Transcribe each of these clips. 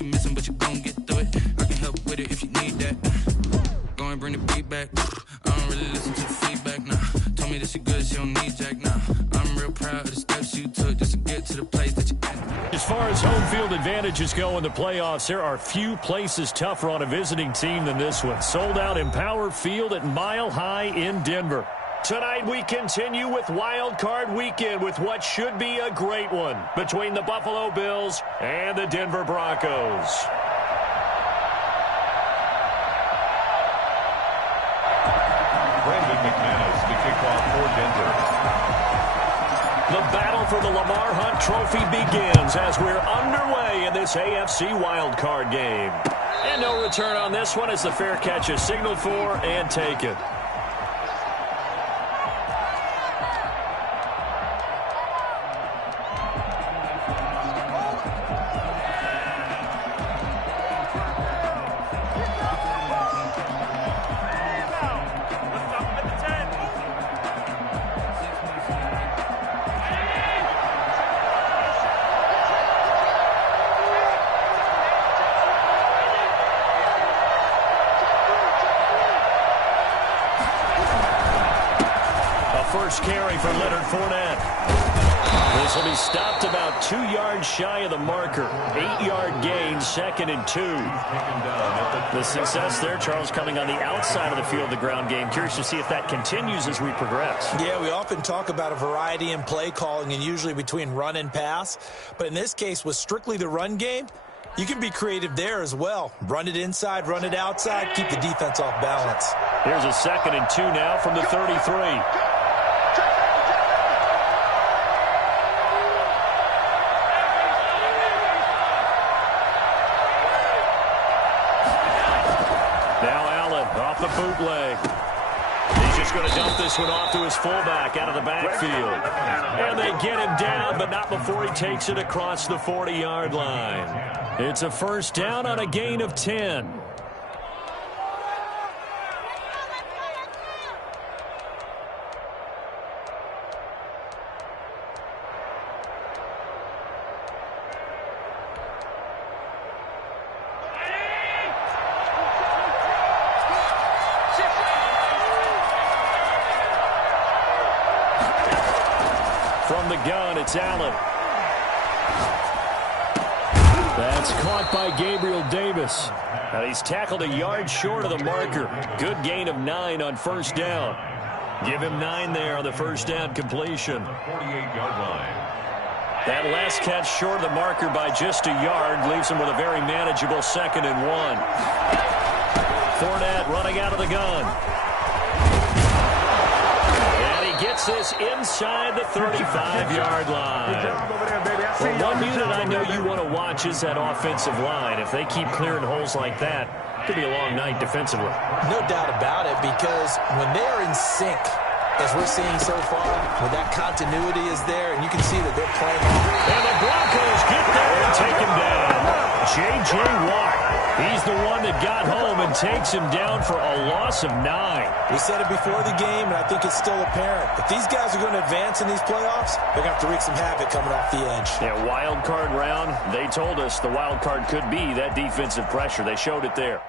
You missing, but you gon' get through it. I can help with it if you need that. Go and bring the beat back. I don't really listen to the feedback, nah. Told me that she good, she don't need Jack, nah. I'm real proud of the steps you took just to get to the place that you at. As far as home field advantages go in the playoffs, there are few places tougher on a visiting team than this one. Sold out Empower Field at Mile High in Denver. Tonight we continue with Wild Card Weekend with what should be a great one between the Buffalo Bills and the Denver Broncos. Brandon McManus to kick off for Denver. The battle for the Lamar Hunt Trophy begins as we're underway in this AFC Wild Card game. And no return on this one as the fair catch is signaled for and taken. First carry for Leonard Fournette. This will be stopped about 2 yards shy of the marker. 8-yard gain, 2nd and 2. The success there, Charles, coming on the outside of the field, the ground game. Curious to see if that continues as we progress. Yeah, we often talk about a variety in play calling and usually between run and pass. But in this case, with strictly the run game, you can be creative there as well. Run it inside, run it outside, keep the defense off balance. Here's a 2nd and 2 now from the 33. Off the bootleg. He's just going to dump this one off to his fullback out of the backfield. And they get him down, but not before he takes it across the 40-yard line. It's a first down on a gain of 10. From the gun, it's Allen. That's caught by Gabriel Davis. And he's tackled a yard short of the marker. Good gain of 9 on first down. Give him 9 there on the first down completion. 48-yard line. That last catch short of the marker by just a yard leaves him with a very manageable 2nd and 1. Fournette running out of the gun. Gets this inside the 35-yard line. Well, one unit I know you want to watch is that offensive line. If they keep clearing holes like that, it could be a long night defensively. No doubt about it, because when they're in sync, as we're seeing so far, when that continuity is there, and you can see that they're playing. And the Broncos get there and take him down. J.J. Watt, he's the one that got home and takes him down for a loss of 9. We said it before the game, and I think it's still apparent. If these guys are going to advance in these playoffs, they're going to have to wreak some havoc coming off the edge. Yeah, wild card round, they told us the wild card could be that defensive pressure. They showed it there.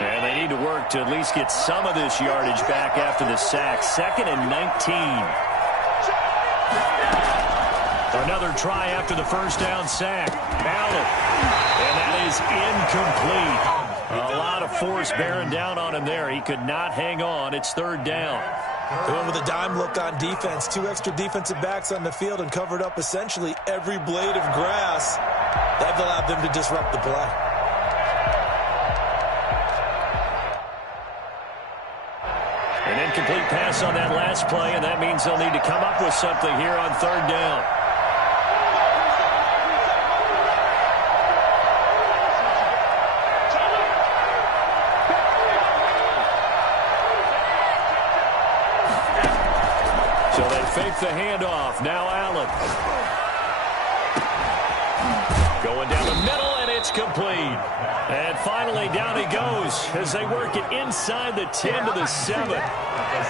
And they need to work to at least get some of this yardage back after the sack. 2nd and 19. Another try after the first down sack. Allen. And that is incomplete. A lot of force bearing down on him there. He could not hang on. It's 3rd down. They went with a dime look on defense. 2 extra defensive backs on the field and covered up essentially every blade of grass. That allowed them to disrupt the play. An incomplete pass on that last play, and that means they'll need to come up with something here on 3rd down. So they fake the handoff. Now Allen. Going down the middle, and it's complete. And finally, down he goes as they work it inside the 10 to the 7.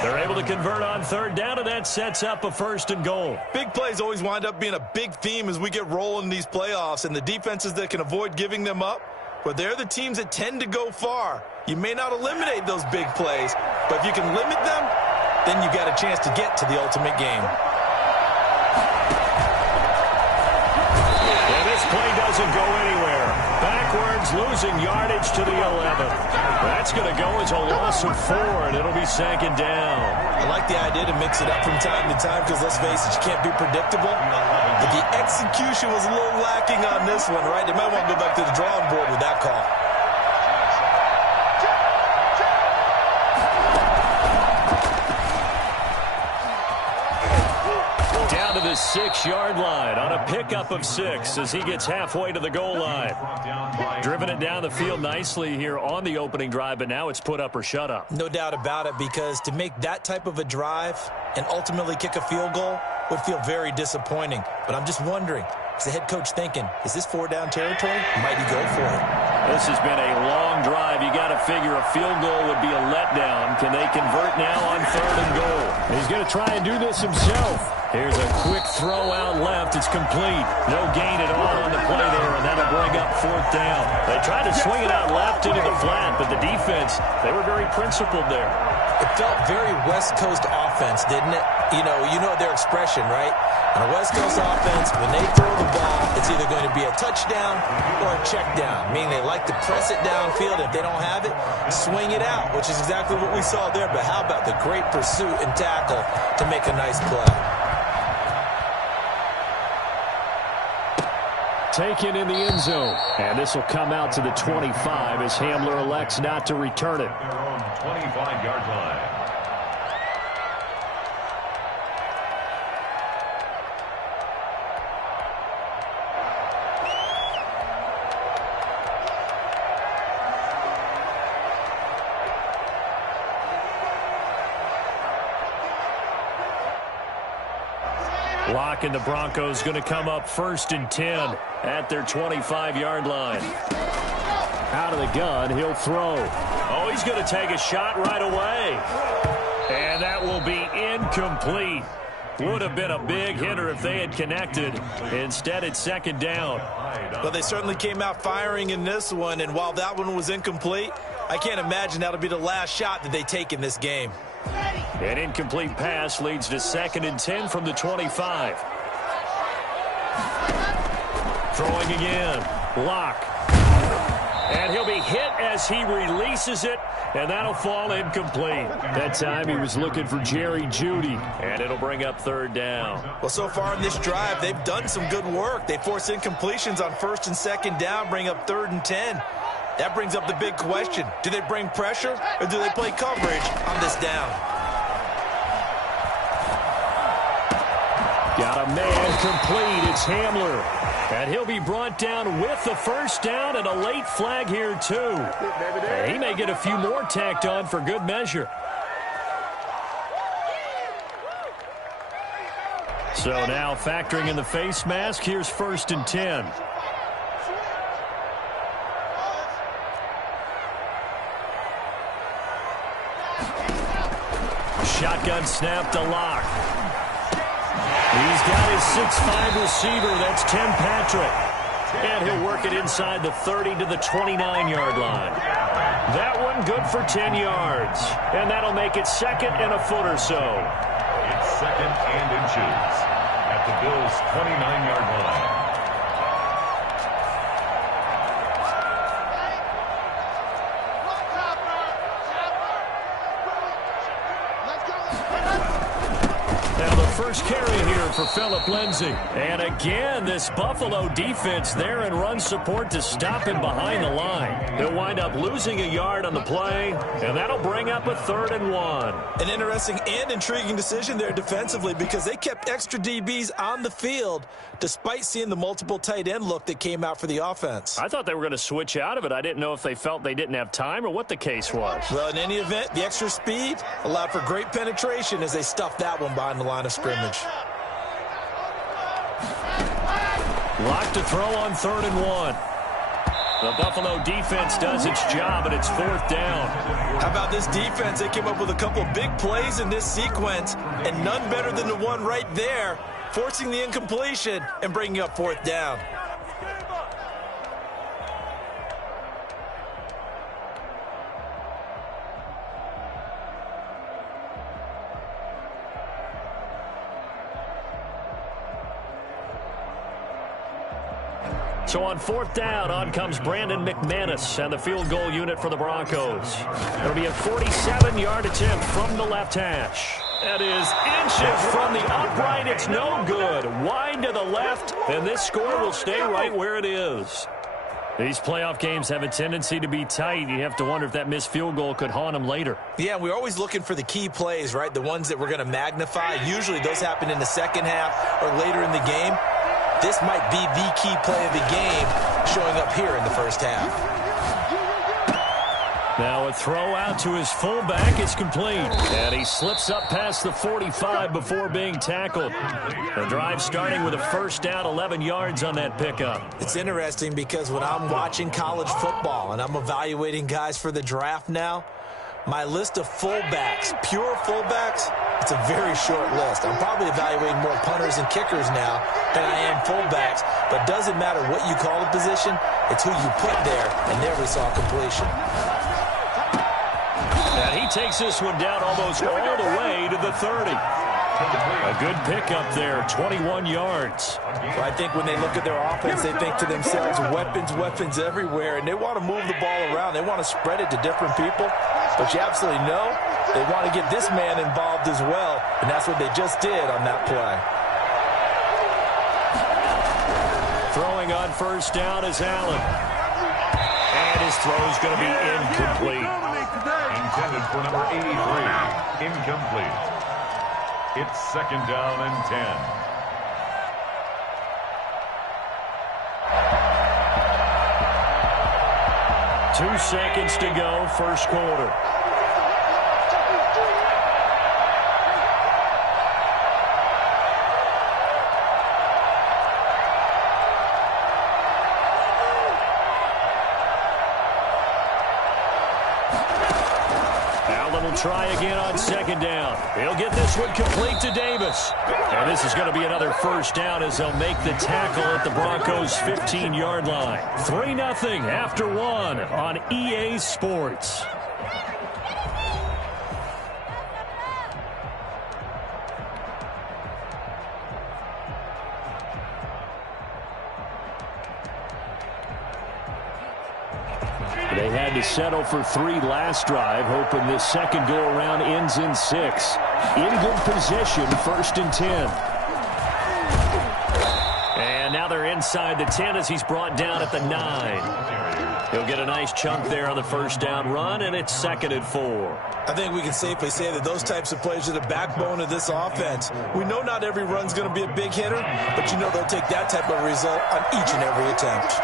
They're able to convert on third down, and that sets up a 1st and goal. Big plays always wind up being a big theme as we get rolling in these playoffs, and the defenses that can avoid giving them up, but they're the teams that tend to go far. You may not eliminate those big plays, but if you can limit them, then you got a chance to get to the ultimate game. And this play doesn't go anywhere. Backwards, losing yardage to the 11. That's going to go as a loss of 4, and it'll be 2nd down. I like the idea to mix it up from time to time because, let's face it, you can't be predictable. But the execution was a little lacking on this one, right? They might want to go back to the drawing board with that call. Down to the 6-yard line on a pickup of 6 as he gets halfway to the goal line. Driven it down the field nicely here on the opening drive, but now it's put up or shut up. No doubt about it, because to make that type of a drive and ultimately kick a field goal would feel very disappointing. But I'm just wondering, is the head coach thinking, is this 4-down territory? Might he go for it? This has been a long drive. You got to figure a field goal would be a letdown. Can they convert now on 3rd and goal? He's going to try and do this himself. Here's a quick throw out left. It's complete. No gain at all on the play there, and that'll bring up 4th down. They tried to swing it out left into the flat, but the defense, they were very principled there. It felt very West Coast offense, didn't it? You know their expression, right? On a West Coast offense, when they throw the ball, it's either going to be a touchdown or a check down, meaning they like to press it downfield. If they don't have it, swing it out, which is exactly what we saw there. But how about the great pursuit and tackle to make a nice play? Taken in the end zone. And this will come out to the 25 as Hamler elects not to return it. Their own 25-yard line. Lock and the Broncos going to come up 1st and 10 at their 25-yard line. Out of the gun, he'll throw. Oh, he's going to take a shot right away. And that will be incomplete. Would have been a big hitter if they had connected. Instead, it's 2nd down. Well, they certainly came out firing in this one, and while that one was incomplete, I can't imagine that'll be the last shot that they take in this game. An incomplete pass leads to 2nd and 10 from the 25. Throwing again. Lock. And he'll be hit as he releases it, and that'll fall incomplete. That time he was looking for Jerry Jeudy, and it'll bring up 3rd down. Well, so far in this drive, they've done some good work. They force incompletions on 1st and 2nd down, bring up 3rd and 10. That brings up the big question. Do they bring pressure, or do they play coverage on this down? Got a man complete. It's Hamler. And he'll be brought down with the 1st down and a late flag here, too. And he may get a few more tacked on for good measure. So now factoring in the face mask, here's 1st and 10. Shotgun snap to Lock. He's got his 6'5" receiver. That's Tim Patrick. And he'll work it inside the 30 to the 29-yard line. That one good for 10 yards. And that'll make it 2nd and a foot or so. It's 2nd and inches at the Bills' 29-yard line. First carry here for Phillip Lindsay. And again, this Buffalo defense there in run support to stop him behind the line. They'll wind up losing a yard on the play, and that'll bring up a 3rd and 1. An interesting and intriguing decision there defensively, because they kept extra DBs on the field despite seeing the multiple tight end look that came out for the offense. I thought they were going to switch out of it. I didn't know if they felt they didn't have time or what the case was. Well, in any event, the extra speed allowed for great penetration as they stuffed that one behind the line of scrimmage. Lock to throw on 3rd and 1. The Buffalo defense does its job, and it's 4th down. How about this defense? They came up with a couple big plays in this sequence, and none better than the one right there, forcing the incompletion and bringing up 4th down. So on 4th down, on comes Brandon McManus and the field goal unit for the Broncos. It'll be a 47-yard attempt from the left hash. That is inches from the upright. It's no good. Wide to the left, and this score will stay right where it is. These playoff games have a tendency to be tight. You have to wonder if that missed field goal could haunt them later. Yeah, we're always looking for the key plays, right? The ones that we're going to magnify. Usually those happen in the second half or later in the game. This might be the key play of the game showing up here in the first half. Now a throw out to his fullback is complete. And he slips up past the 45 before being tackled. The drive starting with a first down, 11 yards on that pickup. It's interesting because when I'm watching college football and I'm evaluating guys for the draft now, my list of fullbacks, pure fullbacks, it's a very short list. I'm probably evaluating more punters and kickers now than I am fullbacks, but it doesn't matter what you call the position, it's who you put there, and there we saw completion. And he takes this one down almost all the way to the 30. A good pickup there, 21 yards. Well, I think when they look at their offense, they think to themselves, weapons everywhere, and they want to move the ball around. They want to spread it to different people, but you absolutely know they want to get this man involved as well, and that's what they just did on that play. Throwing on first down is Allen. And his throw is going to be incomplete. Intended for number 83. Incomplete. It's 2nd down and 10. Two seconds to go, first quarter. Try again on 2nd down. He'll get this one complete to Davis. And this is going to be another first down as they'll make the tackle at the Broncos' 15-yard line. 3-0 after 1 on EA Sports. They had to settle for 3 last drive, hoping this second go-around ends in 6. In good position, 1st and 10. And now they're inside the 10 as he's brought down at the 9. He'll get a nice chunk there on the first down run, and it's 2nd and 4. I think we can safely say that those types of plays are the backbone of this offense. We know not every run's going to be a big hitter, but you know they'll take that type of result on each and every attempt.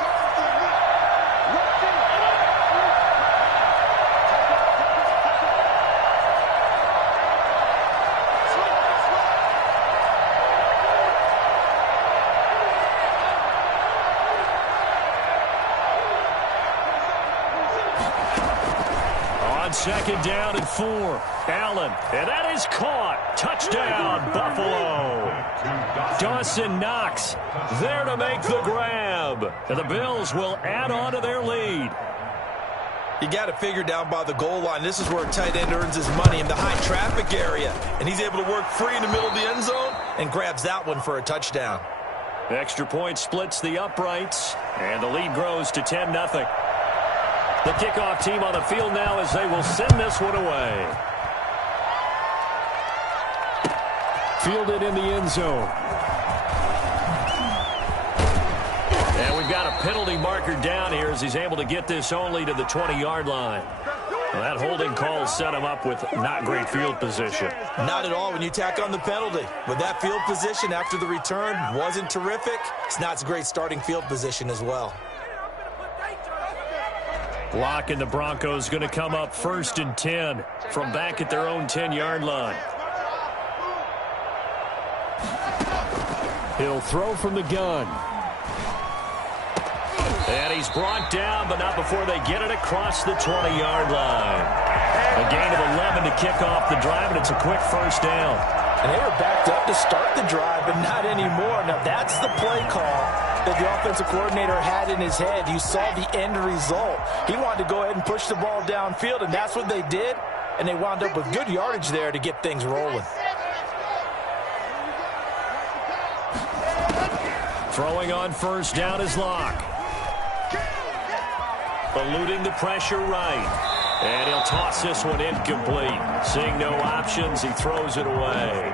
Second down and 4. Allen, and that is caught. Touchdown, Buffalo. Dawson Knox there to make the grab. And the Bills will add on to their lead. You got to figure down by the goal line. This is where a tight end earns his money, in the high traffic area. And he's able to work free in the middle of the end zone and grabs that one for a touchdown. Extra point splits the uprights, and the lead grows to 10-0. The kickoff team on the field now as they will send this one away. Fielded in the end zone. And we've got a penalty marker down here as he's able to get this only to the 20-yard line. Well, that holding call set him up with not great field position. Not at all when you tack on the penalty. With that field position after the return wasn't terrific. It's not a great starting field position as well. Locke and the Broncos going to come up 1st and 10 from back at their own 10-yard line. He'll throw from the gun. And he's brought down, but not before they get it across the 20-yard line. A gain of 11 to kick off the drive, and it's a quick first down. And they were backed up to start the drive, but not anymore. Now, that's the play call that the offensive coordinator had in his head. You saw the end result. He wanted to go ahead and push the ball downfield, and that's what they did. And they wound up with good yardage there to get things rolling. Throwing on first down is Locke. Eluding the pressure right. And he'll toss this one incomplete. Seeing no options, he throws it away.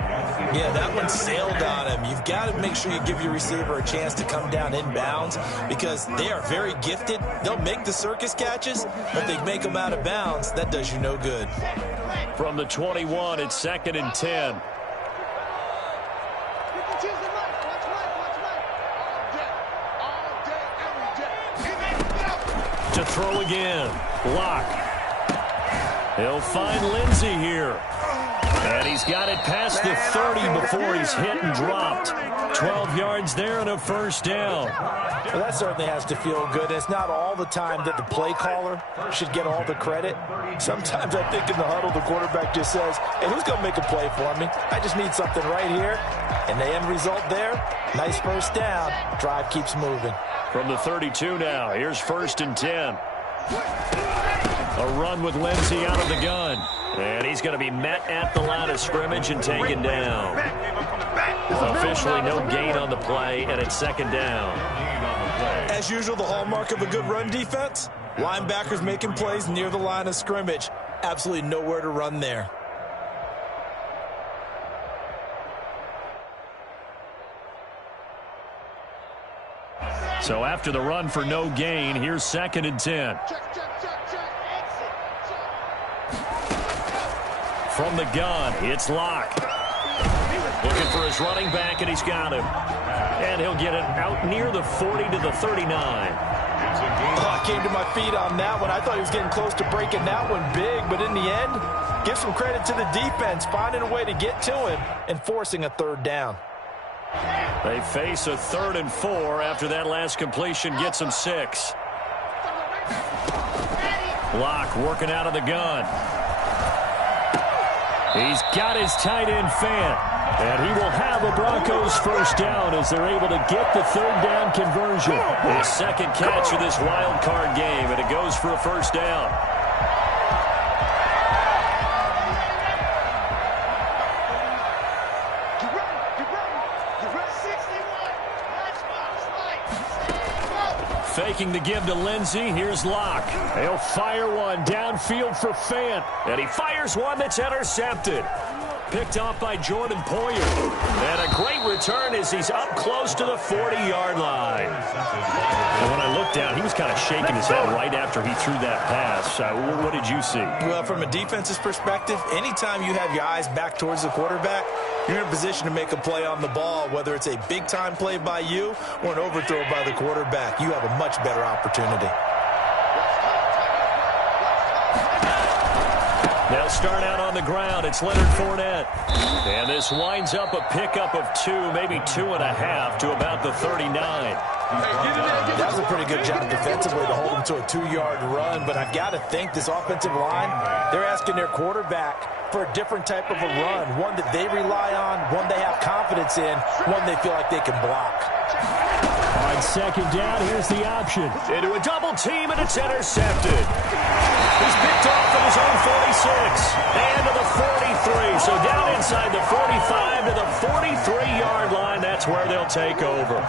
Yeah, that one sailed on him. You've got to make sure you give your receiver a chance to come down inbounds because they are very gifted. They'll make the circus catches, but if they make them out of bounds, that does you no good. From the 21, it's 2nd and 10. To throw again. Locke. He'll find Lindsey here. And he's got it past the 30 before he's hit and dropped. 12 yards there and a first down. Well, that certainly has to feel good. It's not all the time that the play caller should get all the credit. Sometimes I think in the huddle, the quarterback just says, hey, who's going to make a play for me? I just need something right here. And the end result there, nice first down. Drive keeps moving. From the 32 now, here's 1st and 10. A run with Lindsey out of the gun. And he's going to be met at the line of scrimmage and taken down. Officially no gain on the play, and it's 2nd down. As usual, the hallmark of a good run defense, linebackers making plays near the line of scrimmage. Absolutely nowhere to run there. So after the run for no gain, here's 2nd and 10. From the gun, it's Locke. Looking for his running back, and he's got him. And he'll get it out near the 40 to the 39. I came to my feet on that one. I thought he was getting close to breaking that one big, but in the end, give some credit to the defense, finding a way to get to him and forcing a 3rd down. They face a 3rd and 4 after that last completion gets them 6. Locke working out of the gun. He's got his tight end Fant, and he will have a Broncos first down as they're able to get the 3rd down conversion. His 2nd catch of this wild card game, and it goes for a first down. Faking the give to Lindsey. Here's Locke. He'll fire one downfield for Fant. And he fires one that's intercepted. Picked off by Jordan Poyer. And a great return as he's up close to the 40-yard line. And when I looked down, he was kind of shaking his head right after he threw that pass. What did you see? Well, from a defense's perspective, anytime you have your eyes back towards the quarterback, you're in a position to make a play on the ball, whether it's a big-time play by you or an overthrow by the quarterback. You have a much better opportunity. They'll start out on the ground. It's Leonard Fournette. And this winds up a pickup of 2, maybe 2.5 to about the 39. That was a pretty good job defensively to hold him to a 2-yard run, but I've got to think this offensive line, they're asking their quarterback for a different type of a run, one that they rely on, one they have confidence in, one they feel like they can block. On 2nd down, here's the option. Into a double team, and it's intercepted. He's picked off at his own 46 and to the 43. So down inside the 45 to the 43-yard line. That's where they'll take over.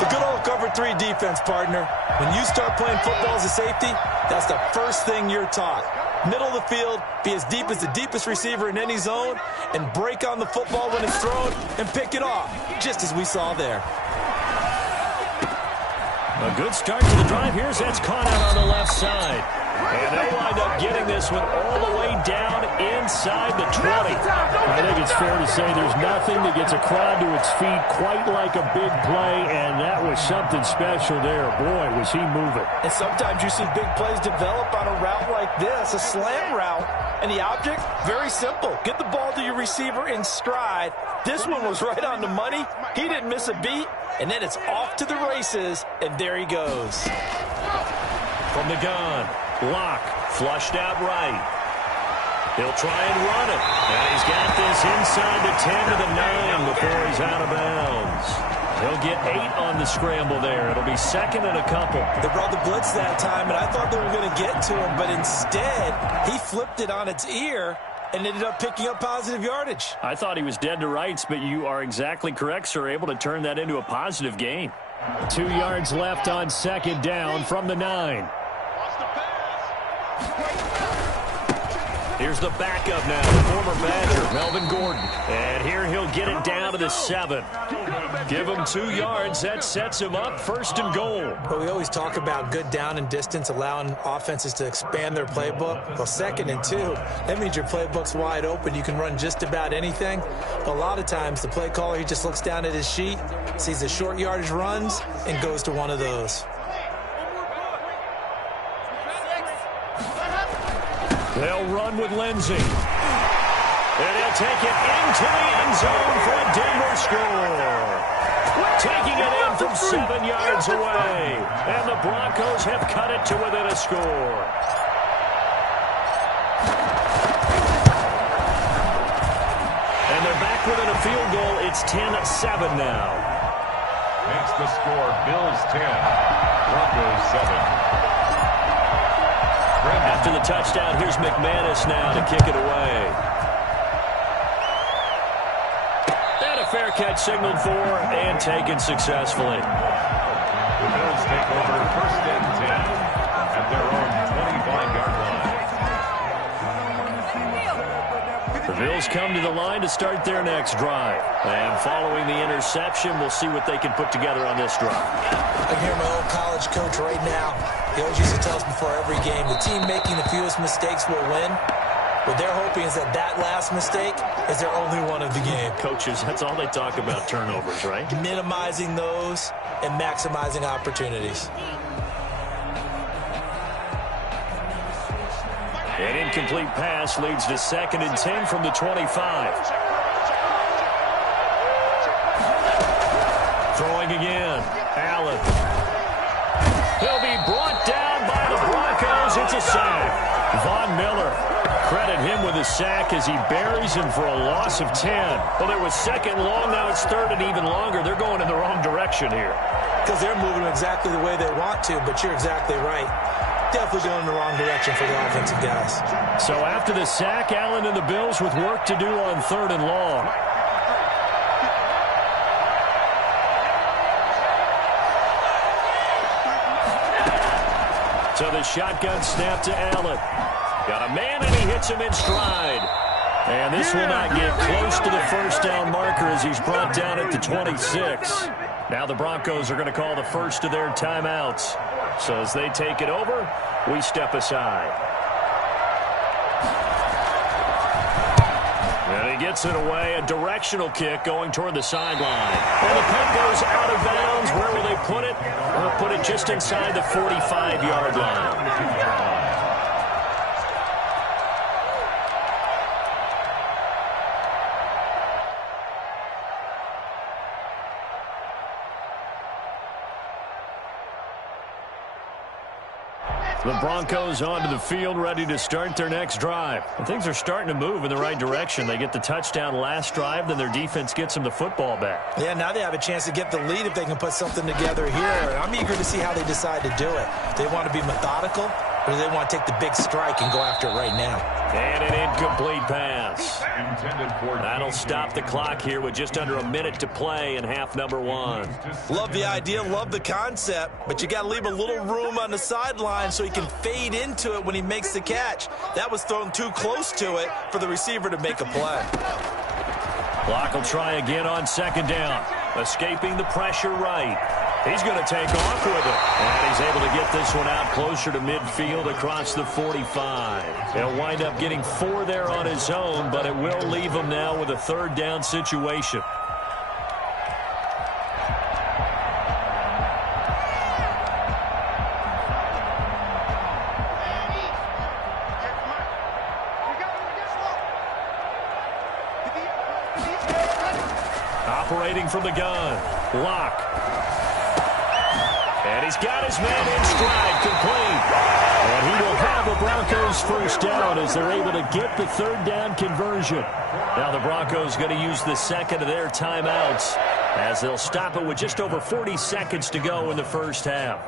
The good old cover 3 defense, partner. When you start playing football as a safety, that's the first thing you're taught. Middle of the field, be as deep as the deepest receiver in any zone, and break on the football when it's thrown and pick it off, just as we saw there. A good start to the drive. Here's that's caught out on the left side. And they'll wind up getting this one all the way down inside the 20. I think it's fair to say there's nothing that gets a crowd to its feet quite like a big play, and that was something special there. Boy, was he moving. And sometimes you see big plays develop on a route like this, a slant route, and the object, very simple. Get the ball to your receiver in stride. This one was right on the money. He didn't miss a beat, and then it's off to the races, and there he goes. From the gun, Locke flushed out right. He'll try and run it. And he's got this inside the 10 to the 9 before he's out of bounds. He'll get 8 on the scramble there. It'll be second and a couple. They brought the blitz that time, and I thought they were going to get to him, but instead, he flipped it on its ear and ended up picking up positive yardage. I thought he was dead to rights, but you are exactly correct, sir. Able to turn that into a positive gain. 2 yards left on second down from the 9. Here's the backup now, the former Badger, Melvin Gordon. And here he'll get it down to the 7. Give him 2 yards. That sets him up first and goal. But we always talk about good down and distance, allowing offenses to expand their playbook. Well, second and 2, that means your playbook's wide open. You can run just about anything. But a lot of times, the play caller, he just looks down at his sheet, sees the short yardage runs, and goes to one of those. They'll run with Lindsey. And they'll take it into the end zone for a Denver score. Taking it in from 7 yards away. And the Broncos have cut it to within a score. And they're back within a field goal. It's 10-7 now. Makes the score Bills 10, Broncos 7. After the touchdown, here's McManus now to kick it away. And a fair catch signaled for and taken successfully. The Bills take over first and 10 at their own 25-yard line. The Bills come to the line to start their next drive. And following the interception, we'll see what they can put together on this drive. I hear my old college coach right now. He always used to tell us before every game, the team making the fewest mistakes will win. What they're hoping is that last mistake is their only one of the game. Coaches, that's all they talk about, turnovers, right? Minimizing those and maximizing opportunities. An incomplete pass leads to second and 10 from the 25. Throwing again. Allen. He'll be brought down by the Broncos. It's a sack. Von Miller. Credit him with a sack as he buries him for a loss of 10. Well, there was second long. Now it's third and even longer. They're going in the wrong direction here. Because they're moving exactly the way they want to, but you're exactly right. Definitely going in the wrong direction for the offensive guys. So after the sack, Allen and the Bills with work to do on third and long. So the shotgun snap to Allen. Got a man, and he hits him in stride. And this will not get close to the first down marker as he's brought down at the 26. Now the Broncos are going to call the first of their timeouts. So as they take it over, we step aside. And he gets it away, a directional kick going toward the sideline. And the punt goes out of bounds. Where will they put it? They'll put it just inside the 45-yard line. The Broncos onto the field, ready to start their next drive. And things are starting to move in the right direction. They get the touchdown last drive, then their defense gets them the football back. Yeah, now they have a chance to get the lead if they can put something together here. And I'm eager to see how they decide to do it. Do they want to be methodical, or do they want to take the big strike and go after it right now? And an incomplete pass. That'll stop the clock here with just under a minute to play in half number 1. Love the idea, love the concept, but you got to leave a little room on the sideline so he can fade into it when he makes the catch. That was thrown too close to it for the receiver to make a play. Clock will try again on second down. Escaping the pressure right. He's going to take off with it. And he's able to get this one out closer to midfield across the 45. He'll wind up getting 4 there on his own, but it will leave him now with a third down situation. Operating from the gun. Lock. And he's got his man in stride, complete. And he will have the Broncos first down as they're able to get the third down conversion. Now the Broncos going to use the second of their timeouts as they'll stop it with just over 40 seconds to go in the first half.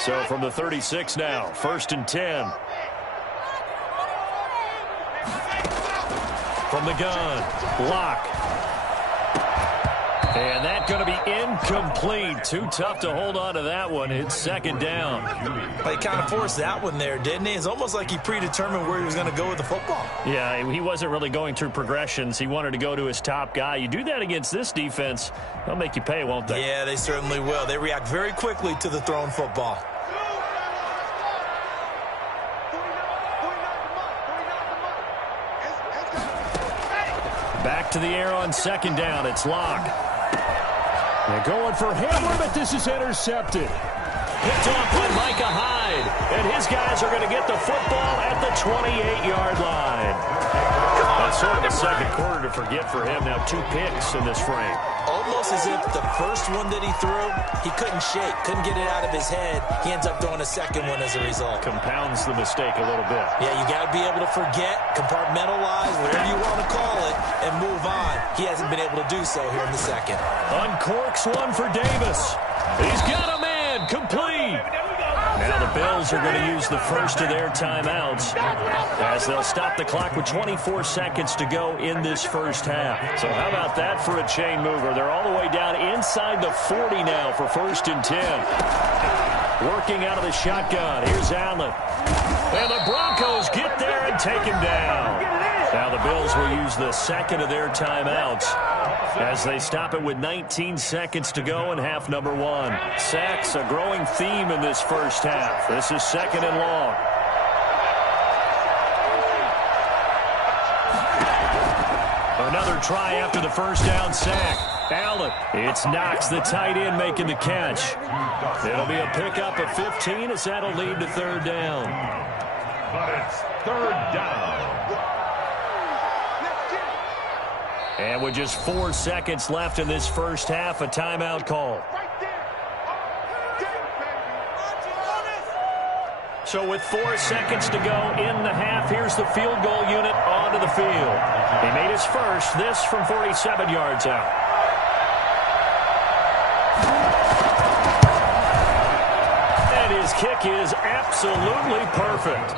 So from the 36 now, 1st and 10. From the gun, Lock. And that's going to be incomplete. Too tough to hold on to that one. It's 2nd down. He kind of forced that one there, didn't he? It's almost like he predetermined where he was going to go with the football. Yeah, he wasn't really going through progressions. He wanted to go to his top guy. You do that against this defense, they'll make you pay, won't they? Yeah, they certainly will. They react very quickly to the thrown football. Back to the air on 2nd down. It's Lock. They're going for Hamler, but this is intercepted. Picked off by Micah Hyde. And his guys are going to get the football at the 28-yard line. That's sort of a second quarter to forget for him. Now 2 picks in this frame. Almost as if the first one that he threw, he couldn't shake, couldn't get it out of his head. He ends up throwing a second one as a result. Compounds the mistake a little bit. Yeah, you got to be able to forget, compartmentalize, whatever you want to call it, and move on. He hasn't been able to do so here in the second. Uncorks one for Davis. He's got a man, complete. Now the Bills are going to use the first of their timeouts as they'll stop the clock with 24 seconds to go in this first half. So how about that for a chain mover? They're all the way down inside the 40 now for 1st and 10. Working out of the shotgun. Here's Allen. And the Broncos get there and take him down. Now the Bills will use the second of their timeouts as they stop it with 19 seconds to go in half number 1. Sacks, a growing theme in this first half. This is 2nd and long. Another try after the first down sack. Allen. It's Knox, the tight end, making the catch. It'll be a pickup of 15 as that'll lead to 3rd down. But it's 3rd down. And with just 4 seconds left in this first half, a timeout call. So with 4 seconds to go in the half, here's the field goal unit onto the field. He made his first, this from 47 yards out. And his kick is absolutely perfect.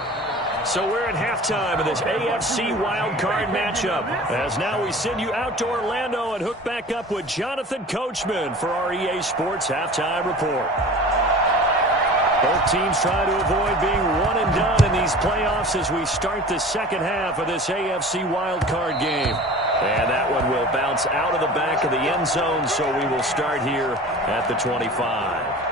So we're at halftime of this AFC wildcard matchup. As now we send you out to Orlando and hook back up with Jonathan Coachman for our EA Sports Halftime Report. Both teams try to avoid being one and done in these playoffs as we start the second half of this AFC wildcard game. And that one will bounce out of the back of the end zone, so we will start here at the 25.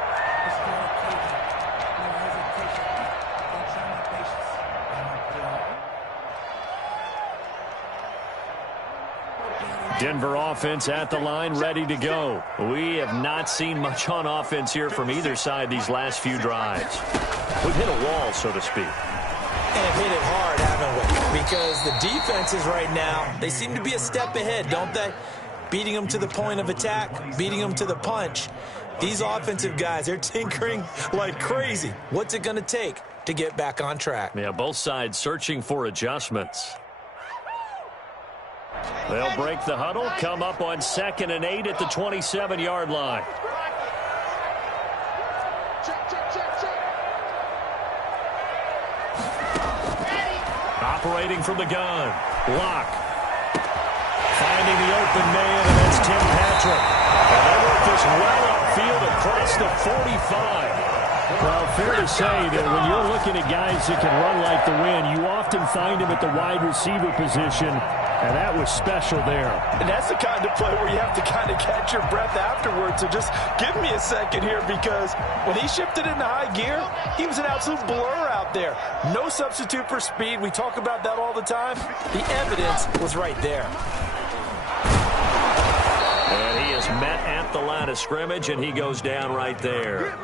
Denver offense at the line, ready to go. We have not seen much on offense here from either side these last few drives. We've hit a wall, so to speak. And hit it hard, haven't we? Because the defenses right now, they seem to be a step ahead, don't they? Beating them to the point of attack, beating them to the punch. These offensive guys, they're tinkering like crazy. What's it going to take to get back on track? Yeah, both sides searching for adjustments. They'll break the huddle, come up on 2nd and 8 at the 27-yard line. Operating from the gun. Lock. Finding the open man, and that's Tim Patrick. And they work this well upfield across the 45. Well, fair to say that when you're looking at guys that can run like the wind, you often find them at the wide receiver position. And that was special there. And that's the kind of play where you have to kind of catch your breath afterwards. So just give me a second here, because when he shifted into high gear, he was an absolute blur out there. No substitute for speed. We talk about that all the time. The evidence was right there. And he is met at the line of scrimmage, and he goes down right there.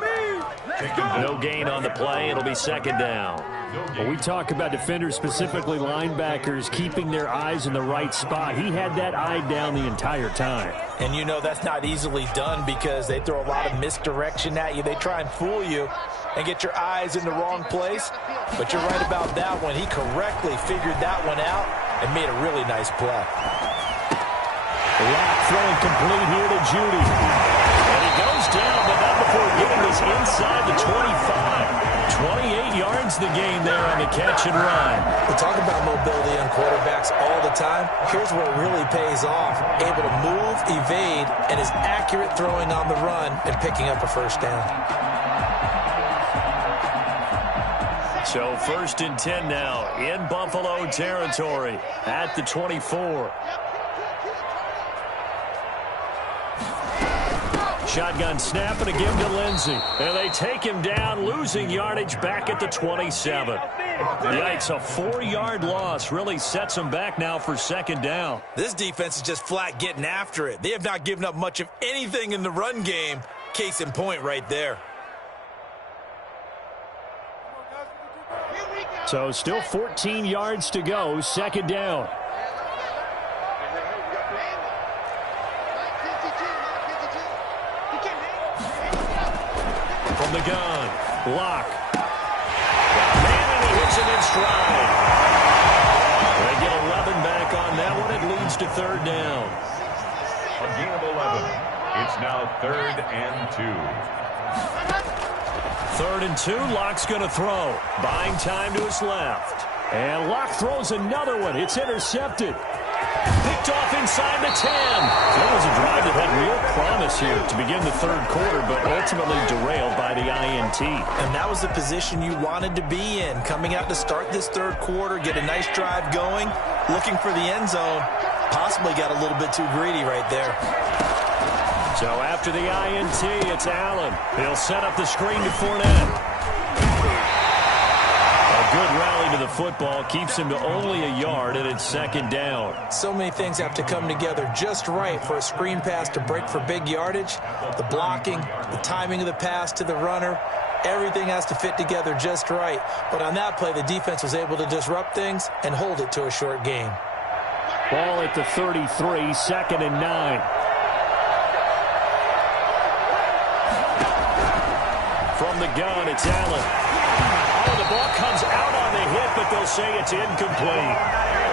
No gain on the play. It'll be second down. Well, we talk about defenders, specifically linebackers, keeping their eyes in the right spot. He had that eye down the entire time. And you know that's not easily done, because they throw a lot of misdirection at you. They try and fool you and get your eyes in the wrong place. But you're right about that one. He correctly figured that one out and made a really nice play. Lock throwing complete here to Judy. And he goes down, but not before getting this inside the 25. 28 yards the gain there on the catch and run. We talk about mobility on quarterbacks all the time. Here's where it really pays off. Able to move, evade, and is accurate throwing on the run and picking up a first down. So 1st and 10 now in Buffalo territory at the 24. Shotgun snap and a give to Lindsey. And they take him down, losing yardage back at the 27. Yikes, a 4-yard loss really sets him back now for second down. This defense is just flat getting after it. They have not given up much of anything in the run game. Case in point right there. So still 14 yards to go, second down. From the gun, Lock. Man, and he hits him in stride. They get 11 back on that one. It leads to third down. A gain of 11. It's now 3rd and 2. 3rd and 2, Lock's going to throw. Buying time to his left. And Lock throws another one. It's intercepted. Picked off inside the 10. There was a drive that had real promise here to begin the third quarter, but ultimately derailed by the INT. And that was the position you wanted to be in. Coming out to start this third quarter, get a nice drive going, looking for the end zone. Possibly got a little bit too greedy right there. So after the INT, it's Allen. He'll set up the screen to Fournette. A good rally to the football keeps him to only a yard, and it's second down. So many things have to come together just right for a screen pass to break for big yardage. The blocking, the timing of the pass to the runner, everything has to fit together just right. But on that play, the defense was able to disrupt things and hold it to a short gain. Ball at the 33, 2nd and 9. From the gun, it's Allen. Oh, the ball comes out on the hit, but they'll say it's incomplete.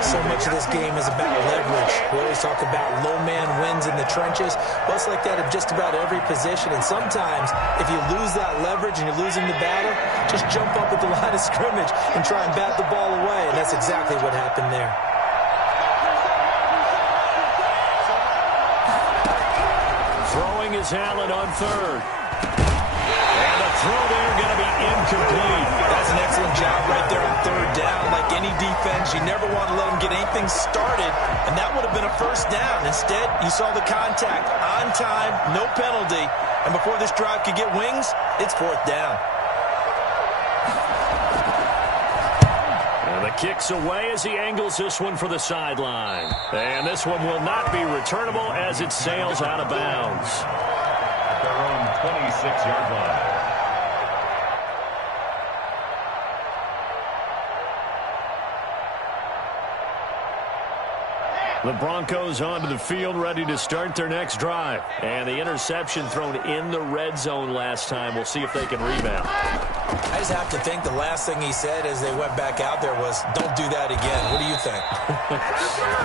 So much of this game is about leverage. We always talk about low man wins in the trenches. Well, it's like that of just about every position. And sometimes, if you lose that leverage and you're losing the battle, just jump up at the line of scrimmage and try and bat the ball away. And that's exactly what happened there. Throwing is Allen on 3rd. And the throw there going to be incomplete. That's an excellent job right there on 3rd down. Like any defense, you never want to let them get anything started, and that would have been a first down. Instead, you saw the contact on time, no penalty, and before this drive could get wings, it's 4th down. And the kick's away as he angles this one for the sideline. And this one will not be returnable as it sails out of bounds. At their own 26-yard line. The Broncos onto the field, ready to start their next drive. And the interception thrown in the red zone last time. We'll see if they can rebound. I just have to think the last thing he said as they went back out there was, don't do that again. What do you think?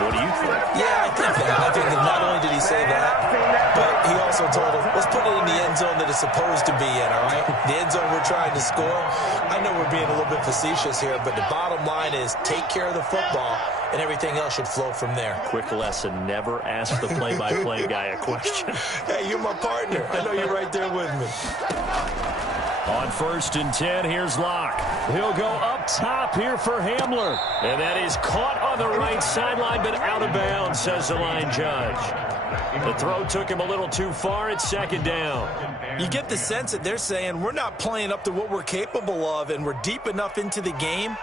What do you think? Yeah, I think that. I think that not only did he say that, but he also told him, let's put it in the end zone that it's supposed to be in, all right? The end zone we're trying to score. I know we're being a little bit facetious here, but the bottom line is take care of the football, and everything else should flow from there. Quick lesson, never ask the play-by-play guy a question. Hey, you're my partner. I know you're right there with me. On 1st and 10, here's Locke. He'll go up top here for Hamler. And that is caught on the right sideline, but out of bounds, says the line judge. The throw took him a little too far. It's 2nd down. You get the sense that they're saying we're not playing up to what we're capable of, and we're deep enough into the game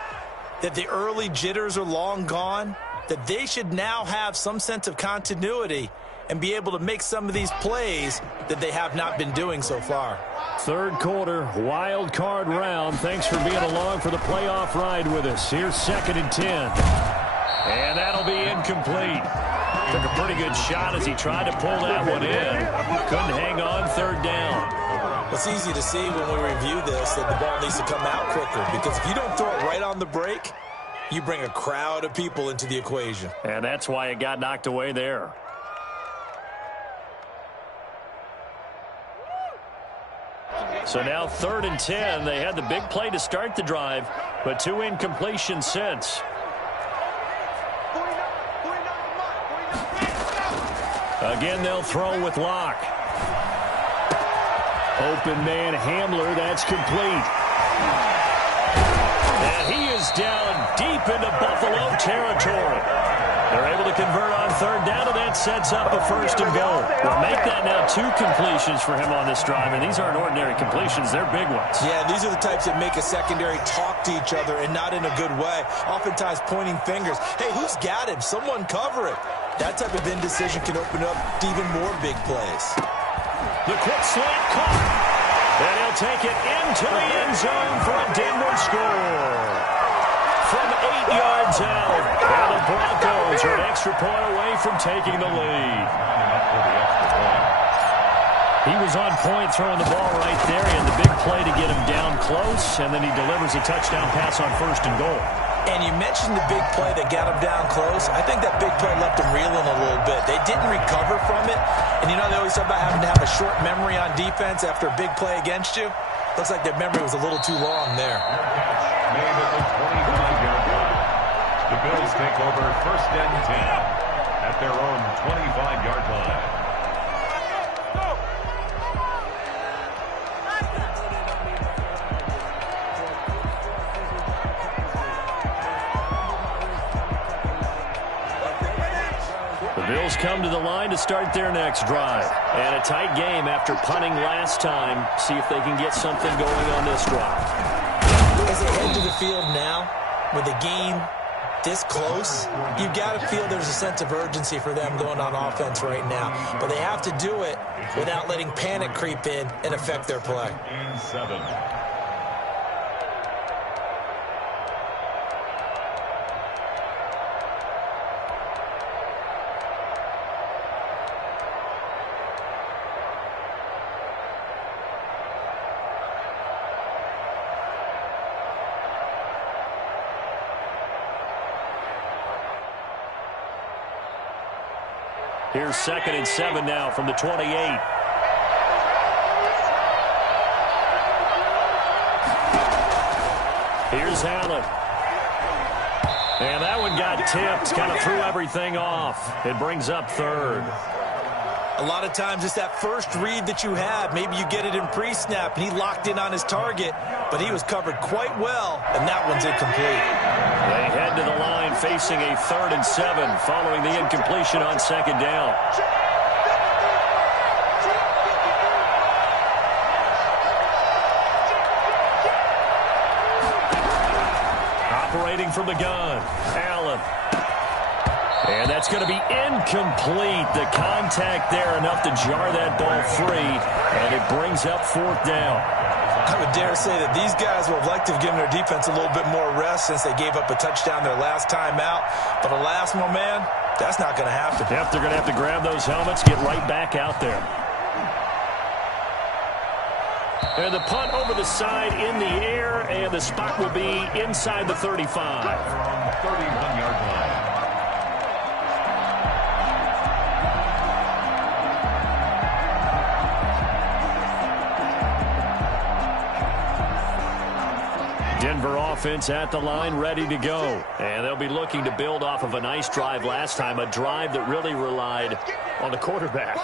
that the early jitters are long gone, that they should now have some sense of continuity and be able to make some of these plays that they have not been doing so far. 3rd quarter, wild card round. Thanks for being along for the playoff ride with us. Here's 2nd and 10. And that'll be incomplete. Took a pretty good shot as he tried to pull that one in. Couldn't hang on 3rd down. It's easy to see when we review this that the ball needs to come out quicker, because if you don't throw it right on the break, you bring a crowd of people into the equation. And that's why it got knocked away there. So now 3rd and 10. They had the big play to start the drive, but 2 incompletions since. Again, they'll throw with Locke. Open man Hamler, that's complete. And he is down deep into Buffalo territory. They're able to convert on 3rd down, and that sets up a 1st and goal. Well, make that now 2 completions for him on this drive, and these aren't ordinary completions. They're big ones. Yeah, these are the types that make a secondary talk to each other, and not in a good way. Oftentimes pointing fingers. Hey, who's got him? Someone cover it. That type of indecision can open up to even more big plays. The quick slant caught. And he'll take it into the end zone for a Denver score. From 8 yards out. And the Broncos are an extra point away from taking the lead. He was on point throwing the ball right there, and the big play to get him down close, and then he delivers a touchdown pass on 1st and goal. And you mentioned the big play that got him down close. I think that big play left him reeling a little bit. They didn't recover from it. And you know they always talk about having to have a short memory on defense after a big play against you? Looks like their memory was a little too long there. Made at the 25-yard line. The Bills take over 1st and 10 at their own 25-yard line. Bills come to the line to start their next drive. And a tight game after punting last time. See if they can get something going on this drive. As they head to the field now, with the game this close, you've got to feel there's a sense of urgency for them going on offense right now. But they have to do it without letting panic creep in and affect their play. 7. Here's 2nd and 7 now from the 28. Here's Allen. And that one got tipped, kind of threw everything off. It brings up 3rd. A lot of times it's that first read that you have. Maybe you get it in pre-snap, and he locked in on his target, but he was covered quite well, and that one's incomplete. They head to the line facing a 3rd and 7 following the incompletion on 2nd down. Operating from the gun, Allen. And that's going to be incomplete. The contact there enough to jar that ball free, and it brings up 4th down. I would dare say that these guys would have liked to have given their defense a little bit more rest since they gave up a touchdown their last time out. But alas, my man, that's not going to happen. Yep, they're going to have to grab those helmets, get right back out there. And the punt over the side in the air, and the spot will be inside the 35. 31-yard line. Denver offense at the line, ready to go. And they'll be looking to build off of a nice drive last time, a drive that really relied on the quarterback.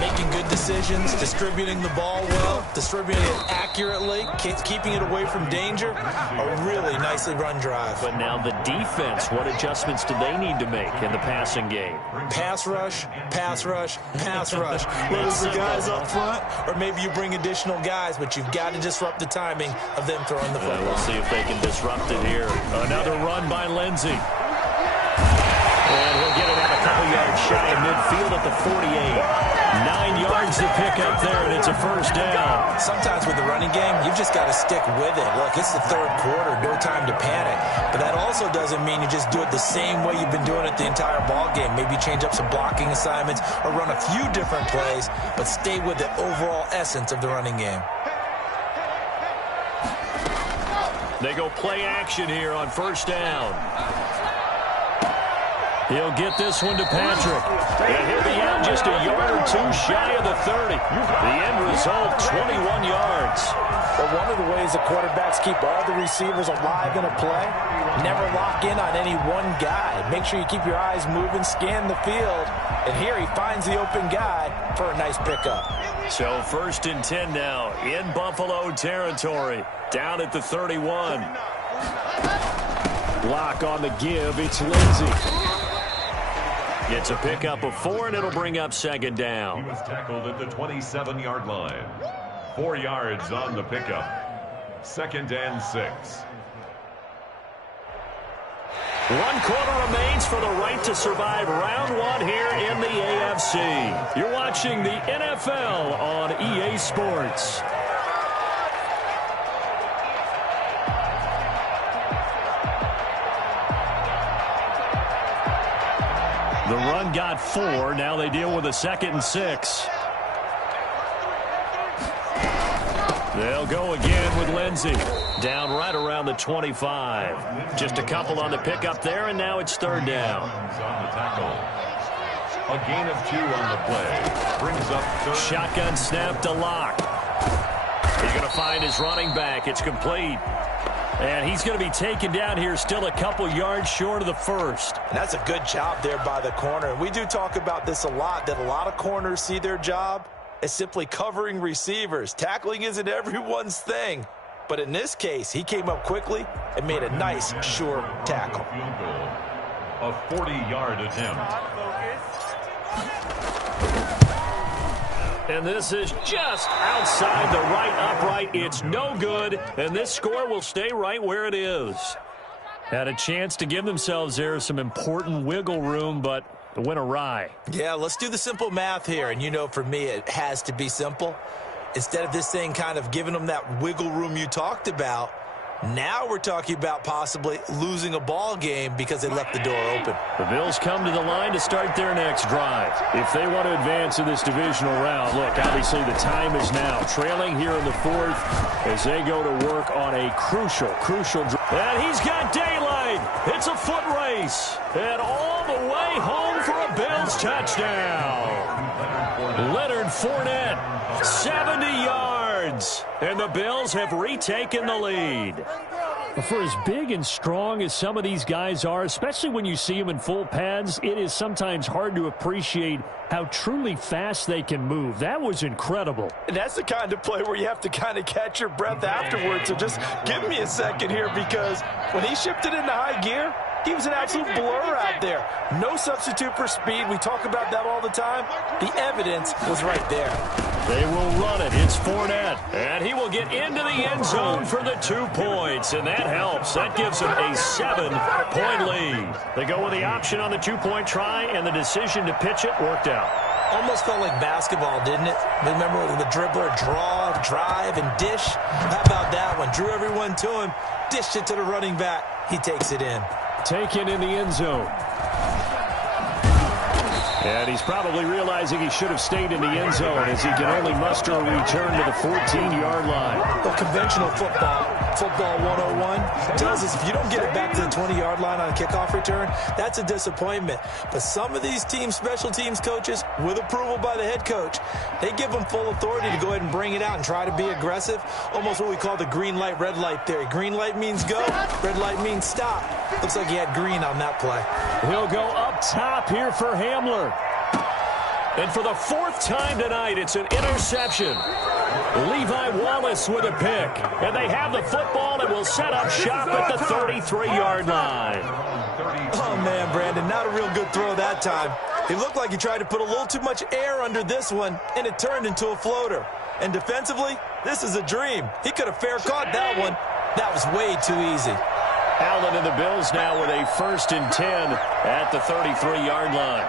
Making good decisions, distributing the ball well, distributing it accurately, keeping it away from danger. A really nicely run drive. But now the defense, what adjustments do they need to make in the passing game? Pass rush, pass rush, pass rush. Whether it's the guys up front or maybe you bring additional guys, but you've got to disrupt the timing of them throwing the football. We'll see if they can disrupt it here. Another run by Lindsey. And he'll get it out a couple yards shy of midfield at the 48. 9 yards to pick up there, and it's a first down. Sometimes with the running game, you've just got to stick with it. Look, it's the third quarter, no time to panic. But that also doesn't mean you just do it the same way you've been doing it the entire ball game. Maybe change up some blocking assignments or run a few different plays, but stay with the overall essence of the running game. They go play action here on first down. He'll get this one to Patrick. And he'll be out just a yard or two shy of the 30. The end result, 21 yards. Well, one of the ways the quarterbacks keep all the receivers alive in a play, never lock in on any one guy. Make sure you keep your eyes moving, scan the field. And here he finds the open guy for a nice pickup. So 1st and 10 now in Buffalo territory. Down at the 31. Block on the give. It's Lindsey. Gets a pickup of 4, and it'll bring up 2nd down. He was tackled at the 27-yard line. 4 yards on the pickup. 2nd and 6. 1 quarter remains for the right to survive round 1 here in the AFC. You're watching the NFL on EA Sports. The run got 4. Now they deal with a 2nd and 6. They'll go again with Lindsey. Down right around the 25. Just a couple on the pickup there, and now it's 3rd down. On the tackle. A gain of 2 on the play. Brings up 3rd. Shotgun snap to Lock. He's going to find his running back. It's complete. And he's going to be taken down here still a couple yards short of the 1st. And that's a good job there by the corner. And we do talk about this a lot, that a lot of corners see their job as simply covering receivers. Tackling isn't everyone's thing. But in this case, he came up quickly and made a nice, sure tackle. Field goal. A 40-yard attempt. And this is just outside the right upright. It's no good, and this score will stay right where it is. Had a chance to give themselves there some important wiggle room, but it went awry. Yeah, let's do the simple math here. And you know, for me, it has to be simple. Instead of this thing kind of giving them that wiggle room you talked about, now we're talking about possibly losing a ball game because they left the door open. The Bills come to the line to start their next drive. If they want to advance in this divisional round, look, obviously the time is now. Trailing here in the 4th as they go to work on a crucial drive. And he's got daylight. It's a foot race. And all the way home for a Bills touchdown. Leonard Fournette, 70 yards. And the Bills have retaken the lead. For as big and strong as some of these guys are, especially when you see them in full pads, it is sometimes hard to appreciate how truly fast they can move. That was incredible. And that's the kind of play where you have to kind of catch your breath afterwards. So just give me a second here, because when he shifted into high gear, he was an absolute blur out there. No substitute for speed. We talk about that all the time. The evidence was right there. They will run it. It's Fournette. And he will get into the end zone for the 2 points. And that helps. That gives them a 7-point lead. They go with the option on the 2-point try, and the decision to pitch it worked out. Almost felt like basketball, didn't it? Remember the dribbler, draw, drive, and dish? How about that one? Drew everyone to him, dished it to the running back. He takes it in. Taken in the end zone. And he's probably realizing he should have stayed in the end zone as he can only muster a return to the 14-yard line. Well, conventional football 101, tells us if you don't get it back to the 20-yard line on a kickoff return, that's a disappointment. But some of these team special teams coaches, with approval by the head coach, they give them full authority to go ahead and bring it out and try to be aggressive. Almost what we call the green light, red light theory. Green light means go, red light means stop. Looks like he had green on that play. He'll go up top here for Hamler. And for the fourth time tonight, it's an interception. Levi Wallace with a pick. And they have the football and will set up shop at the 33-yard line. Oh, man, Brandon, not a real good throw that time. It looked like he tried to put a little too much air under this one, and it turned into a floater. And defensively, this is a dream. He could have fair caught that one. That was way too easy. Allen and the Bills now with a 1st and 10 at the 33-yard line.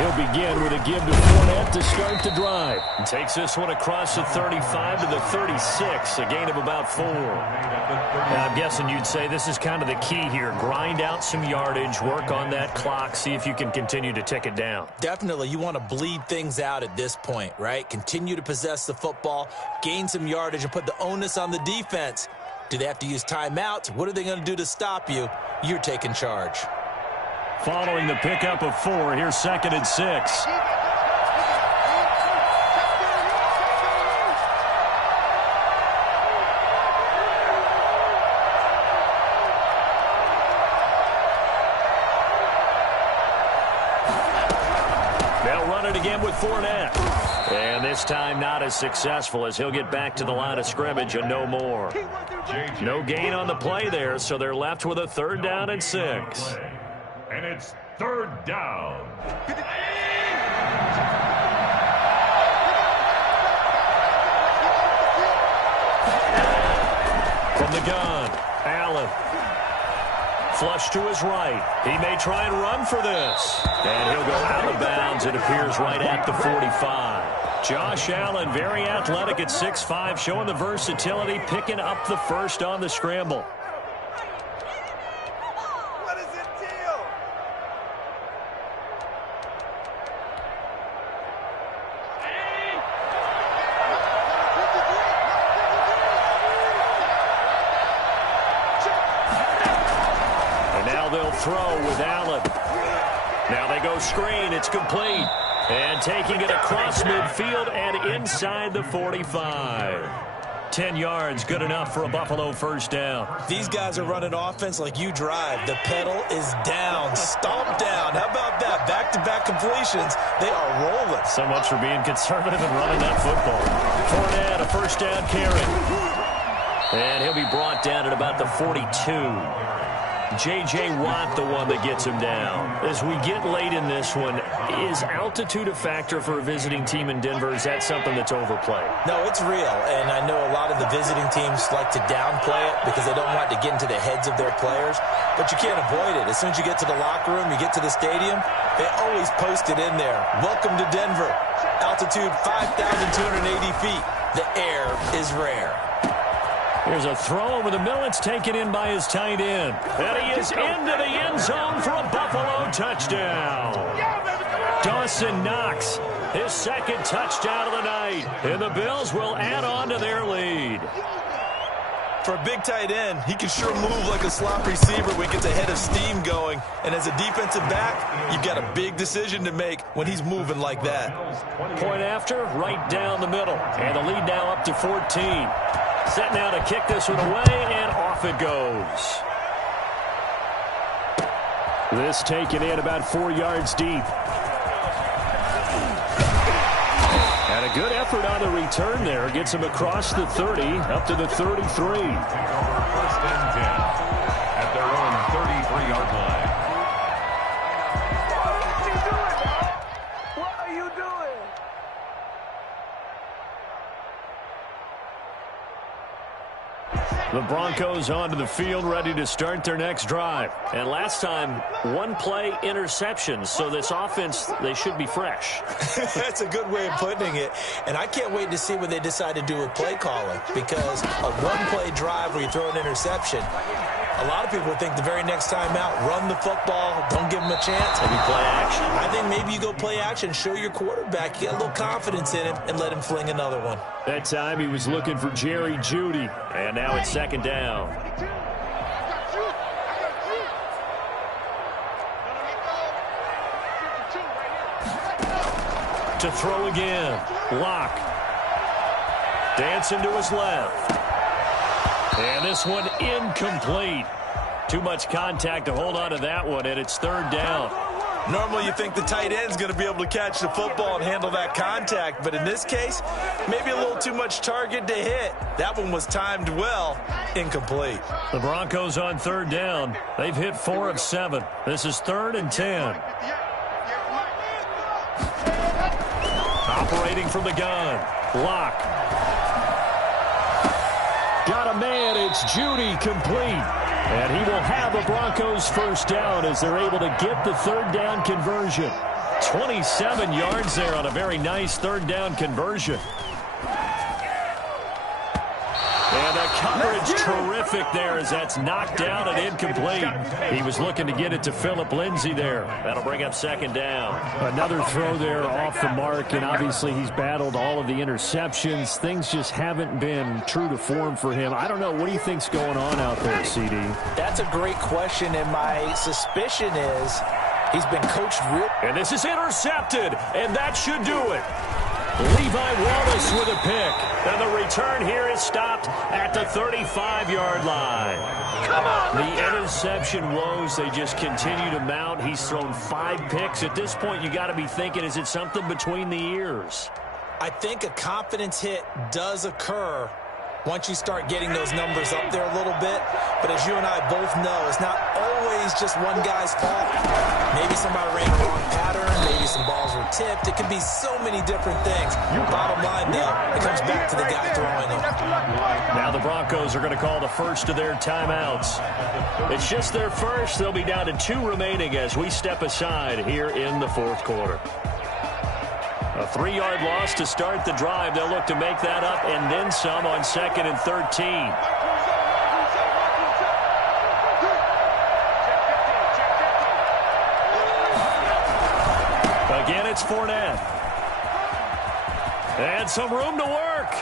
He'll begin with a give to Fournette to start the drive. Takes this one across the 35 to the 36, a gain of about 4. Now, I'm guessing you'd say this is kind of the key here. Grind out some yardage, work on that clock, see if you can continue to tick it down. Definitely, you want to bleed things out at this point, right? Continue to possess the football, gain some yardage, and put the onus on the defense. Do they have to use timeouts? What are they going to do to stop you? You're taking charge. Following the pickup of 4, here's 2nd and 6. They'll run it again with Fournette. And this time not as successful as he'll get back to the line of scrimmage and no more. No gain on the play there, so they're left with a 3rd down and 6. And it's 3rd down. From the gun, Allen. Flush to his right. He may try and run for this. And he'll go out of bounds. It appears right at the 45. Josh Allen, very athletic at 6'5", showing the versatility, picking up the 1st on the scramble. Throw with Allen. Now they go screen. It's complete. And taking it across midfield and inside the 45. 10 yards, good enough for a Buffalo 1st down. These guys are running offense like you drive. The pedal is down, stomped down. How about that? Back-to-back completions. They are rolling. So much for being conservative and running that football. Fournette, a 1st down carry. And he'll be brought down at about the 42. J.J. Watt, the one that gets him down. As we get late in this one, is altitude a factor for a visiting team in Denver? Is that something that's overplayed? No, it's real, and I know a lot of the visiting teams like to downplay it because they don't want to get into the heads of their players, but you can't avoid it. As soon as you get to the locker room, you get to the stadium, they always post it in there. Welcome to Denver. Altitude 5,280 feet. The air is rare. Here's a throw over the middle. It's taken in by his tight end. And he is into the end zone for a Buffalo touchdown. Dawson Knox, his 2nd touchdown of the night. And the Bills will add on to their lead. For a big tight end, he can sure move like a slot receiver when he gets a head of steam going. And as a defensive back, you've got a big decision to make when he's moving like that. Point after, right down the middle. And the lead now up to 14. Set now to kick this one away, and off it goes. This taken in about 4 yards deep. And a good effort on the return there. Gets him across the 30, up to the 33. 1st and 10 at their own 33-yard line. What are you doing? The Broncos onto the field, ready to start their next drive. And last time, 1-play interceptions, so this offense, they should be fresh. That's a good way of putting it. And I can't wait to see what they decide to do with play calling, because a 1-play drive where you throw an interception, a lot of people would think the very next time out, run the football, don't give them a chance. Maybe play action. I think maybe you go play action, show your quarterback, you get a little confidence in him, and let him fling another one. That time he was looking for Jerry Jeudy, and now it's 2nd down. To throw again, Locke. Dancing to his left. And this one incomplete. Too much contact to hold on to that one, and it's 3rd down. Normally you think the tight end's going to be able to catch the football and handle that contact, but in this case, maybe a little too much target to hit. That one was timed well, incomplete. The Broncos on third down. They've hit 4 of 7. This is 3rd and 10. Operating from the gun. Lock. Got a man. It's Judy, complete. And he will have a Broncos first down as they're able to get the third down conversion. 27 yards there on a very nice third down conversion. And the coverage terrific there as that's knocked down and incomplete. He was looking to get it to Phillip Lindsay there. That'll bring up second down. Another throw there off the mark, and obviously he's battled all of the interceptions. Things just haven't been true to form for him. I don't know. What do you think's going on out there, CD? That's a great question, and my suspicion is he's been coached real. And this is intercepted, and that should do it. Levi Wallace with a pick. And the return here is stopped at the 35-yard line. Come on, the interception woes, they just continue to mount. He's thrown 5 picks. At this point, you got to be thinking, is it something between the ears? I think a confidence hit does occur once you start getting those numbers up there a little bit. But as you and I both know, it's not always just one guy's fault. Maybe somebody ran the wrong pattern. Maybe some balls were tipped. It can be so many different things. Bottom line, though, it comes back to the guy throwing them. Now the Broncos are going to call the first of their timeouts. It's just their first. They'll be down to 2 remaining as we step aside here in the fourth quarter. A 3-yard loss to start the drive. They'll look to make that up and then some on 2nd and 13. Again, it's Fournette. And some room to work.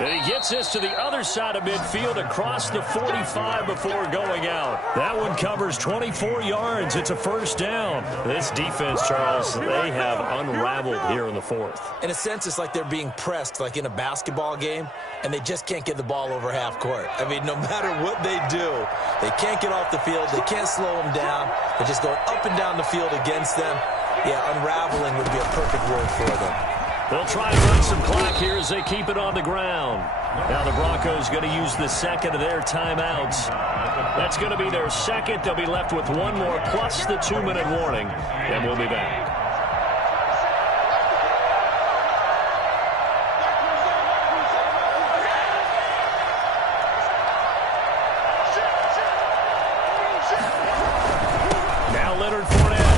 And he gets this to the other side of midfield across the 45 before going out. That one covers 24 yards. It's a first down. This defense, Charles, they have unraveled here in the fourth. In a sense, it's like they're being pressed, like in a basketball game, and they just can't get the ball over half court. I mean, no matter what they do, they can't get off the field. They can't slow them down. They're just going up and down the field against them. Yeah, unraveling would be a perfect word for them. They'll try to run some clock here as they keep it on the ground. Now the Broncos going to use the second of their timeouts. That's going to be their second. They'll be left with one more plus the 2-minute warning, and we'll be back. Now Leonard Fournette.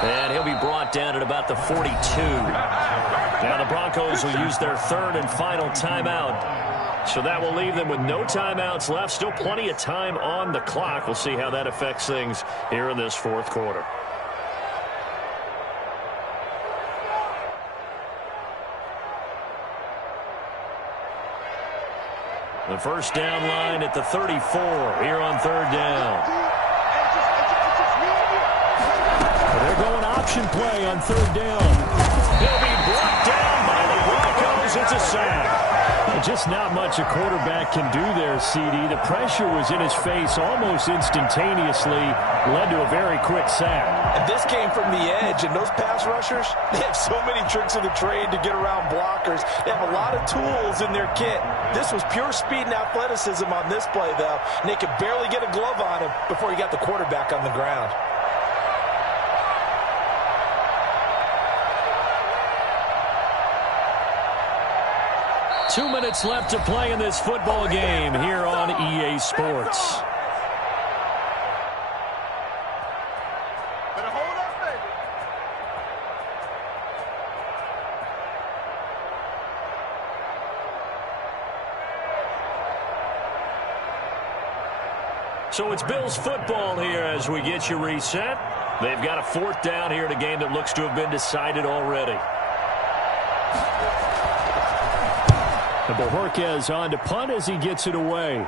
And he'll be brought down at about the 42. Now the Broncos will use their third and final timeout. So that will leave them with no timeouts left. Still plenty of time on the clock. We'll see how that affects things here in this fourth quarter. The first down line at the 34 here on third down. They're going option play on third down. He'll be brought down by the Broncos. It's a sack. Just not much a quarterback can do there, CD. The pressure was in his face almost instantaneously, led to a very quick sack. And this came from the edge, and those pass rushers, they have so many tricks of the trade to get around blockers. They have a lot of tools in their kit. This was pure speed and athleticism on this play, though, and they could barely get a glove on him before he got the quarterback on the ground. Two minutes left to play in this football game here on EA Sports. So it's Bills football here as we get you reset. They've got a fourth down here in a game that looks to have been decided already. And Bojorquez on to punt as he gets it away.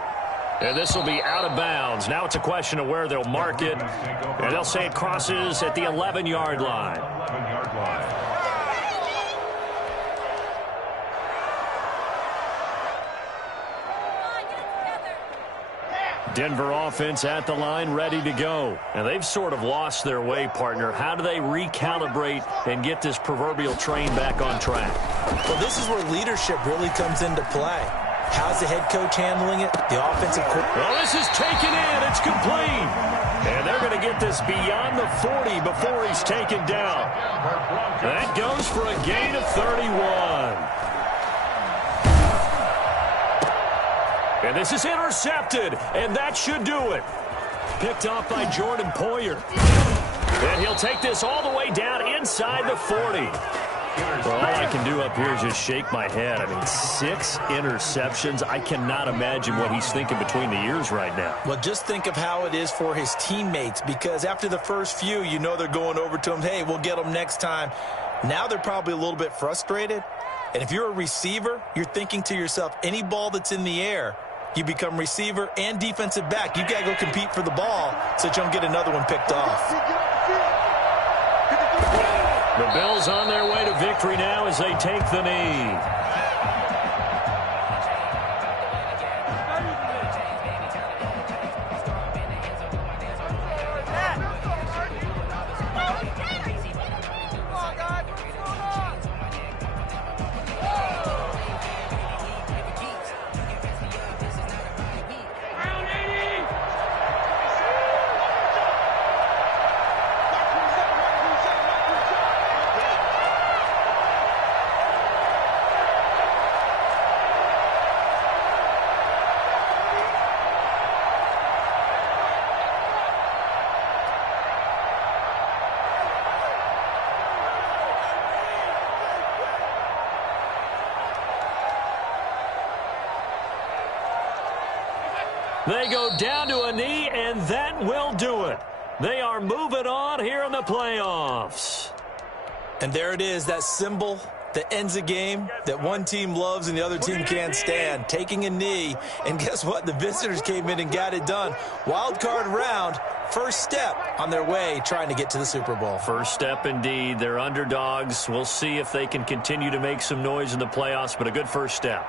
And this will be out of bounds. Now it's a question of where they'll mark it. And they'll say it crosses at the 11-yard line. 11-yard line. Denver offense at the line, ready to go. And they've sort of lost their way, partner. How do they recalibrate and get this proverbial train back on track? Well, this is where leadership really comes into play. How's the head coach handling it? The offensive coordinator. Well, this is taken in. It's complete. And they're going to get this beyond the 40 before he's taken down. That goes for a gain of 31. And this is intercepted, and that should do it. Picked off by Jordan Poyer. And he'll take this all the way down inside the 40. Well, all I can do up here is just shake my head. I mean, 6 interceptions. I cannot imagine what he's thinking between the ears right now. Well, just think of how it is for his teammates, because after the first few, you know they're going over to him, hey, we'll get them next time. Now they're probably a little bit frustrated. And if you're a receiver, you're thinking to yourself, any ball that's in the air, you become receiver and defensive back. You got to go compete for the ball so that you don't get another one picked off. The Bills on their way to victory now as they take the knee. They go down to a knee, and that will do it. They are moving on here in the playoffs. And there it is, that symbol that ends a game that one team loves and the other team can't stand. Taking a knee, and guess what? The visitors came in and got it done. Wild card round, first step on their way trying to get to the Super Bowl. First step indeed. They're underdogs. We'll see if they can continue to make some noise in the playoffs, but a good first step.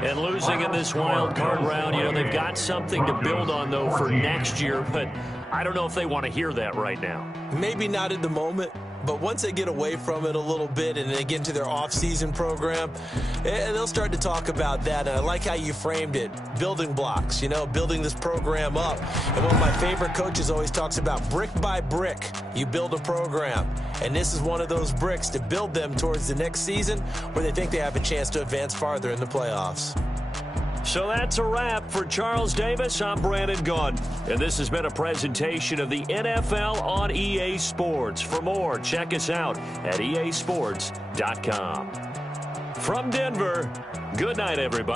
And losing in this wild card round, you know, they've got something to build on, though, for next year. But I don't know if they want to hear that right now. Maybe not at the moment, but once they get away from it a little bit and they get into their off-season program, they'll start to talk about that. And I like how you framed it, building blocks, you know, building this program up. And one of my favorite coaches always talks about brick by brick, you build a program. And this is one of those bricks to build them towards the next season where they think they have a chance to advance farther in the playoffs. So that's a wrap for Charles Davis. I'm Brandon Gaudin. And this has been a presentation of the NFL on EA Sports. For more, check us out at easports.com. From Denver, good night, everybody.